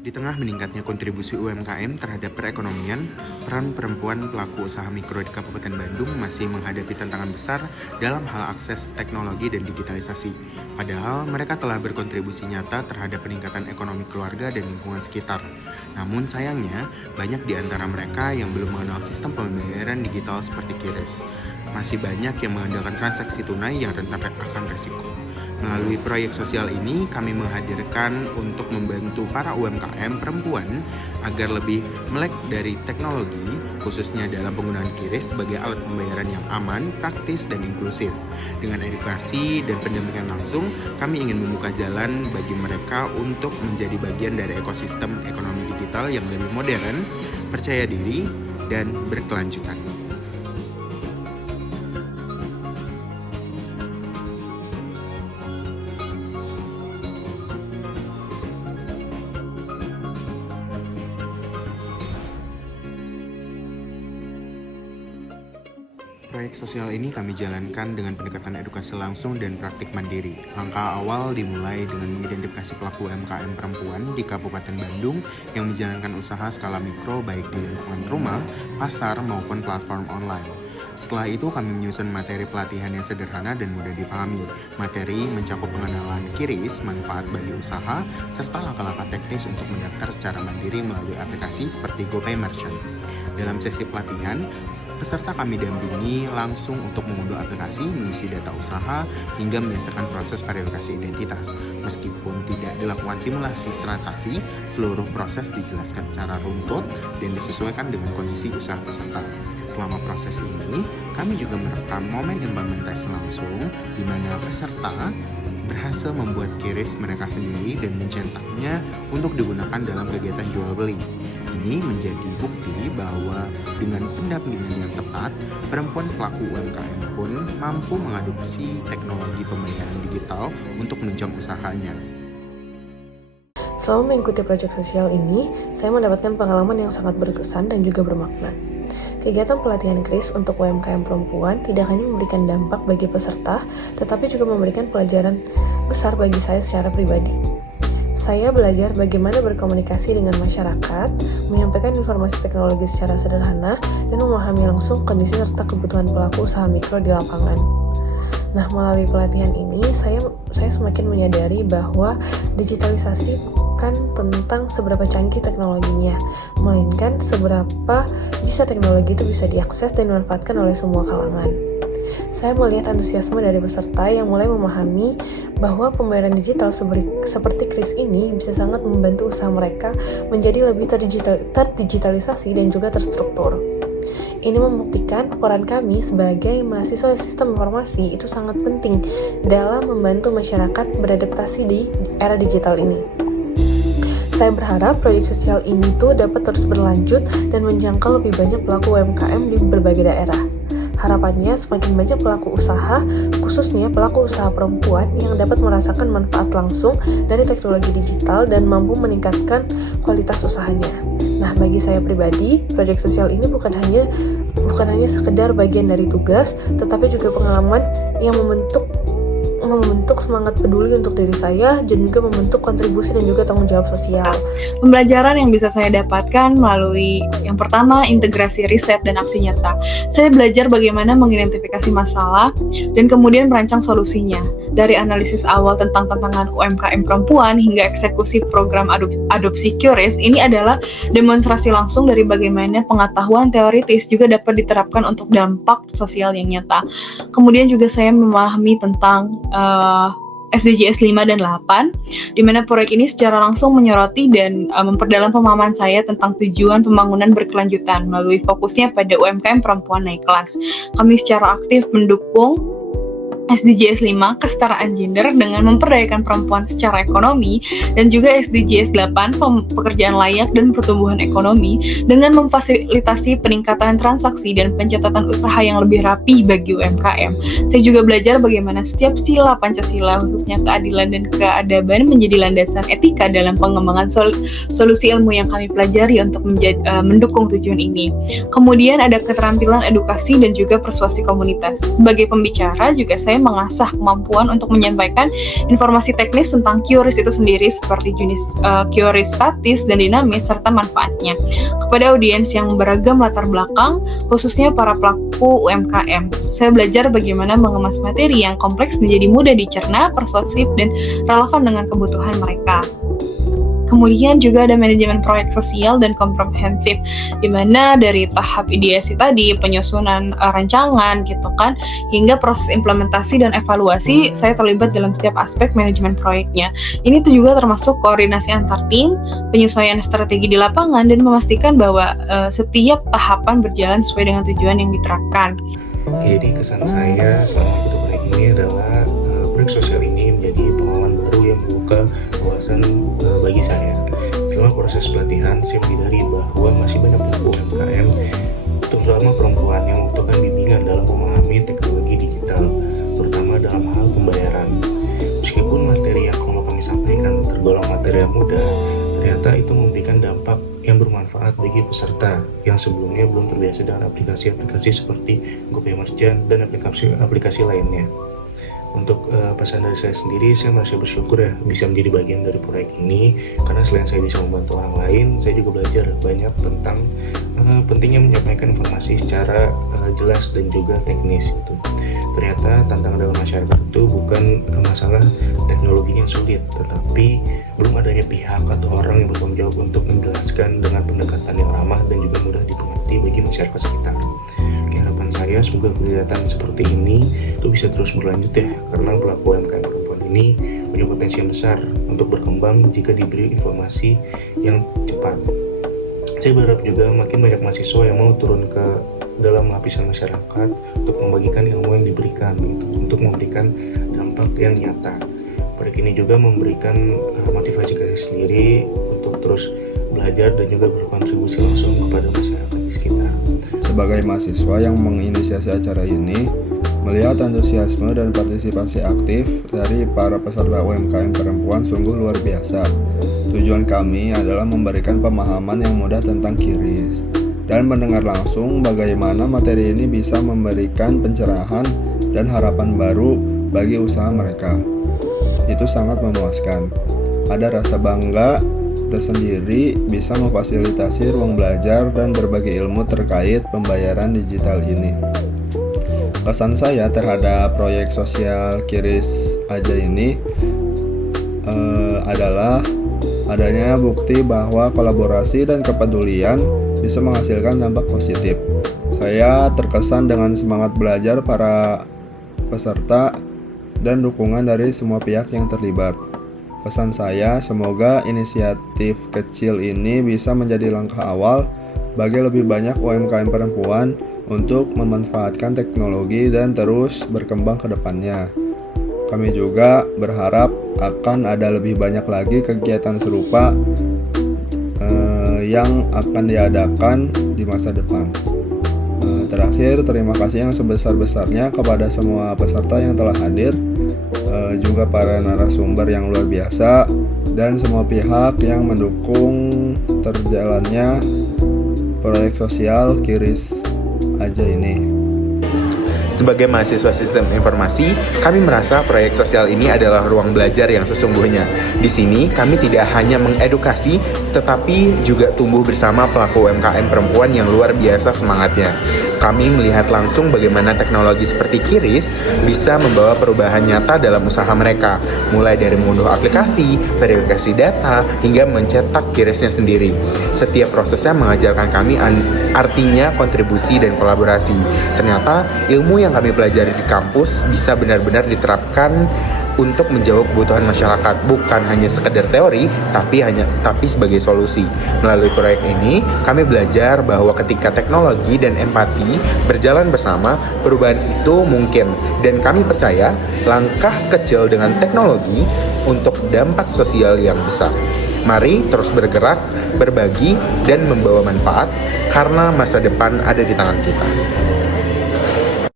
Di tengah meningkatnya kontribusi UMKM terhadap perekonomian, peran perempuan pelaku usaha mikro di Kabupaten Bandung masih menghadapi tantangan besar dalam hal akses teknologi dan digitalisasi. Padahal mereka telah berkontribusi nyata terhadap peningkatan ekonomi keluarga dan lingkungan sekitar. Namun sayangnya, banyak di antara mereka yang belum mengenal sistem pembayaran digital seperti QRIS. Masih banyak yang mengandalkan transaksi tunai yang rentan akan resiko. Melalui proyek sosial ini, kami menghadirkan untuk membantu para UMKM perempuan agar lebih melek dari teknologi, khususnya dalam penggunaan QRIS sebagai alat pembayaran yang aman, praktis, dan inklusif. Dengan edukasi dan pendampingan langsung, kami ingin membuka jalan bagi mereka untuk menjadi bagian dari ekosistem ekonomi digital yang lebih modern, percaya diri, dan berkelanjutan. Proyek sosial ini kami jalankan dengan pendekatan edukasi langsung dan praktik mandiri. Langkah awal dimulai dengan mengidentifikasi pelaku UMKM perempuan di Kabupaten Bandung yang menjalankan usaha skala mikro baik di lingkungan rumah, pasar, maupun platform online. Setelah itu kami menyusun materi pelatihan yang sederhana dan mudah dipahami. Materi mencakup pengenalan QRIS, manfaat bagi usaha, serta langkah-langkah teknis untuk mendaftar secara mandiri melalui aplikasi seperti GoPay Merchant. Dalam sesi pelatihan, peserta kami dampingi langsung untuk mengunduh aplikasi, mengisi data usaha, hingga menyelesaikan proses verifikasi identitas. Meskipun tidak dilakukan simulasi transaksi, seluruh proses dijelaskan secara runtut dan disesuaikan dengan kondisi usaha peserta. Selama proses ini, kami juga merekam momen implementasi langsung, di mana peserta berhasil membuat QRIS mereka sendiri dan mencetaknya untuk digunakan dalam kegiatan jual beli. Ini menjadi bukti bahwa dengan pendampingan yang tepat, perempuan pelaku UMKM pun mampu mengadopsi teknologi pembayaran digital untuk menunjang usahanya. Selama mengikuti proyek sosial ini, saya mendapatkan pengalaman yang sangat berkesan dan juga bermakna. Kegiatan pelatihan QRIS untuk UMKM perempuan tidak hanya memberikan dampak bagi peserta, tetapi juga memberikan pelajaran besar bagi saya secara pribadi. Saya belajar bagaimana berkomunikasi dengan masyarakat, menyampaikan informasi teknologi secara sederhana, dan memahami langsung kondisi serta kebutuhan pelaku usaha mikro di lapangan. Nah, melalui pelatihan ini, saya semakin menyadari bahwa digitalisasi bukan tentang seberapa canggih teknologinya, melainkan seberapa bisa teknologi itu bisa diakses dan dimanfaatkan oleh semua kalangan. Saya melihat antusiasme dari peserta yang mulai memahami bahwa pembayaran digital seperti QRIS ini bisa sangat membantu usaha mereka menjadi lebih terdigitalisasi dan juga terstruktur. Ini membuktikan peran kami sebagai mahasiswa sistem informasi itu sangat penting dalam membantu masyarakat beradaptasi di era digital ini. Saya berharap proyek sosial ini dapat terus berlanjut dan menjangkau lebih banyak pelaku UMKM di berbagai daerah. Harapannya semakin banyak pelaku usaha, khususnya pelaku usaha perempuan yang dapat merasakan manfaat langsung dari teknologi digital dan mampu meningkatkan kualitas usahanya. Nah, bagi saya pribadi, proyek sosial ini bukan hanya sekedar bagian dari tugas, tetapi juga pengalaman yang membentuk semangat peduli untuk diri saya dan juga membentuk kontribusi dan juga tanggung jawab sosial. Pembelajaran yang bisa saya dapatkan melalui yang pertama, integrasi riset dan aksi nyata. Saya belajar bagaimana mengidentifikasi masalah dan kemudian merancang solusinya. Dari analisis awal tentang tantangan UMKM perempuan hingga eksekusi program adopsi QRIS, ini adalah demonstrasi langsung dari bagaimana pengetahuan teoritis juga dapat diterapkan untuk dampak sosial yang nyata. Kemudian juga saya memahami tentang SDGs 5 dan 8, di mana proyek ini secara langsung menyoroti dan memperdalam pemahaman saya tentang tujuan pembangunan berkelanjutan melalui fokusnya pada UMKM perempuan naik kelas. Kami secara aktif mendukung SDGs 5, kesetaraan gender dengan memperdayakan perempuan secara ekonomi, dan juga SDGs 8, pekerjaan layak dan pertumbuhan ekonomi dengan memfasilitasi peningkatan transaksi dan pencatatan usaha yang lebih rapi bagi UMKM. Saya juga belajar bagaimana setiap sila Pancasila, khususnya keadilan dan keadaban, menjadi landasan etika dalam pengembangan solusi ilmu yang kami pelajari untuk mendukung tujuan ini. Kemudian ada keterampilan edukasi dan juga persuasi komunitas. Sebagai pembicara juga saya UMKM mengasah kemampuan untuk menyampaikan informasi teknis tentang QRIS itu sendiri seperti jenis QRIS statis dan dinamis serta manfaatnya kepada audiens yang beragam latar belakang, khususnya para pelaku UMKM. Saya belajar bagaimana mengemas materi yang kompleks menjadi mudah dicerna, persuasif, dan relevan dengan kebutuhan mereka. Kemudian juga ada manajemen proyek sosial dan komprehensif, di mana dari tahap ideasi tadi, penyusunan rancangan gitu kan, hingga proses implementasi dan evaluasi, saya terlibat dalam setiap aspek manajemen proyeknya. Ini tuh juga termasuk koordinasi antar tim, penyesuaian strategi di lapangan, dan memastikan bahwa setiap tahapan berjalan sesuai dengan tujuan yang diterapkan. Jadi kesan saya selama ikut proyek ini adalah proyek sosial ini menjadi pengalaman baru yang membuka wawasan bagi saya. Selama proses pelatihan, saya menyadari bahwa masih banyak pelaku UMKM, terutama perempuan, yang membutuhkan bimbingan dalam memahami teknologi digital, terutama dalam hal pembayaran. Meskipun materi yang kami sampaikan tergolong materi yang mudah, ternyata itu memberikan dampak yang bermanfaat bagi peserta yang sebelumnya belum terbiasa dengan aplikasi-aplikasi seperti GoPay Merchant dan aplikasi lainnya. Untuk pesan dari saya sendiri, saya merasa bersyukur ya bisa menjadi bagian dari proyek ini, karena selain saya bisa membantu orang lain, saya juga belajar banyak tentang pentingnya menyampaikan informasi secara jelas dan juga teknis gitu. Ternyata tantangan dalam masyarakat itu bukan masalah teknologinya yang sulit, tetapi belum adanya pihak atau orang yang bertanggung jawab untuk menjelaskan dengan pendekatan yang ramah dan juga mudah dimengerti bagi masyarakat sekitar. Harapan saya semoga kegiatan seperti ini itu bisa terus berlanjut ya, karena pelaku UMKM perempuan ini punya potensi yang besar untuk berkembang jika diberi informasi yang cepat. Saya berharap juga makin banyak mahasiswa yang mau turun ke dalam lapisan masyarakat untuk membagikan ilmu yang diberikan gitu, untuk memberikan dampak yang nyata. Proyek ini juga memberikan motivasi ke saya sendiri untuk terus belajar dan juga berkontribusi langsung kepada masyarakat di sekitar. Sebagai mahasiswa yang menginisiasi acara ini, melihat antusiasme dan partisipasi aktif dari para peserta UMKM perempuan sungguh luar biasa. Tujuan kami adalah memberikan pemahaman yang mudah tentang QRIS dan mendengar langsung bagaimana materi ini bisa memberikan pencerahan dan harapan baru bagi usaha mereka. Itu sangat memuaskan. Ada rasa bangga tersendiri bisa memfasilitasi ruang belajar dan berbagi ilmu terkait pembayaran digital ini. Kesan saya terhadap proyek sosial QRIS aja ini adalah adanya bukti bahwa kolaborasi dan kepedulian bisa menghasilkan dampak positif. Saya terkesan dengan semangat belajar para peserta dan dukungan dari semua pihak yang terlibat. Pesan saya, semoga inisiatif kecil ini bisa menjadi langkah awal bagi lebih banyak UMKM perempuan untuk memanfaatkan teknologi dan terus berkembang ke depannya. Kami juga berharap akan ada lebih banyak lagi kegiatan serupa yang akan diadakan di masa depan. Terakhir, terima kasih yang sebesar-besarnya kepada semua peserta yang telah hadir, juga para narasumber yang luar biasa, dan semua pihak yang mendukung terjalannya proyek sosial QRIS aja ini. Sebagai mahasiswa sistem informasi, kami merasa proyek sosial ini adalah ruang belajar yang sesungguhnya. Di sini, kami tidak hanya mengedukasi, tetapi juga tumbuh bersama pelaku UMKM perempuan yang luar biasa semangatnya. Kami melihat langsung bagaimana teknologi seperti QRIS bisa membawa perubahan nyata dalam usaha mereka, mulai dari mengunduh aplikasi, verifikasi data, hingga mencetak QRIS-nya sendiri. Setiap prosesnya mengajarkan kami artinya kontribusi dan kolaborasi. Ternyata ilmu yang kami pelajari di kampus bisa benar-benar diterapkan untuk menjawab kebutuhan masyarakat, bukan hanya sekedar teori, tapi sebagai solusi. Melalui proyek ini, kami belajar bahwa ketika teknologi dan empati berjalan bersama, perubahan itu mungkin. Dan kami percaya langkah kecil dengan teknologi untuk dampak sosial yang besar. Mari terus bergerak, berbagi, dan membawa manfaat, karena masa depan ada di tangan kita.